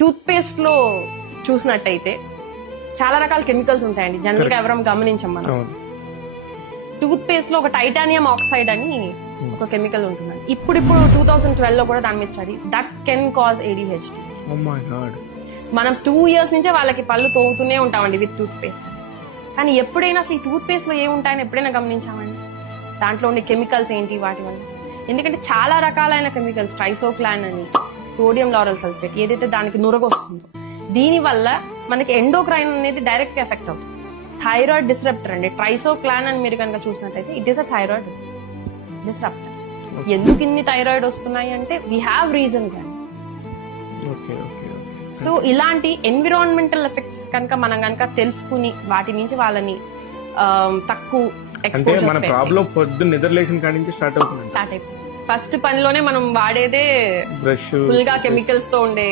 Tooth paste లో చూసినట్టయితే చాలా రకాల కెమికల్స్ ఉంటాయండి. జనరల్ గా ఎవరం గమనించం మనం. టూత్ పేస్ట్ లో ఒక టైటానియం ఆక్సైడ్ అని ఒక కెమికల్ ఉంటుందండి. ఇప్పుడు 2012 లో కూడా దాని మీద study that can cause ADHD. మనం 2 years నుంచే వాళ్ళకి పళ్ళు తోముతూనే ఉంటామండి విత్ టూత్ పేస్ట్. కానీ ఎప్పుడైనా అసలు ఈ టూత్ పేస్ట్ లో ఏముంటాయని ఎప్పుడైనా గమనించామండి? దాంట్లో ఉండే కెమికల్స్ ఏంటి వాటి వల్ల? ఎందుకంటే చాలా రకాలైన కెమికల్స్, ట్రైసోక్లాన్ అని, సోడియం లారల్ సల్ఫేట్, ఏదైతే దానికి నురగొస్తుందో దీని వల్ల మనకి ఎండోక్రైన్ అనేది డైరెక్ట్ ఎఫెక్ట్ అవుతుంది. థైరాయిడ్ డిస్రప్టర్ అండి. ట్రైసోక్లాన్ అని మీరు కనుక చూసినట్టయితే it is a thyroid disruptor. ఎందుకు ఇన్ని థైరాయిడ్ వస్తున్నాయి అంటే వీ హ్యావ్ రీజన్స్ అండి. సో ఇలాంటి ఎన్విరాన్మెంటల్ ఎఫెక్ట్స్ కనుక మనం కనుక తెలుసుకుని వాటి నుంచి వాళ్ళని తక్కువ స్టార్ట్ అయిపోతుంది. ఫస్ట్ పనిలోనే మనం వాడేదే ఫుల్ గా కెమికల్స్ తో ఉండే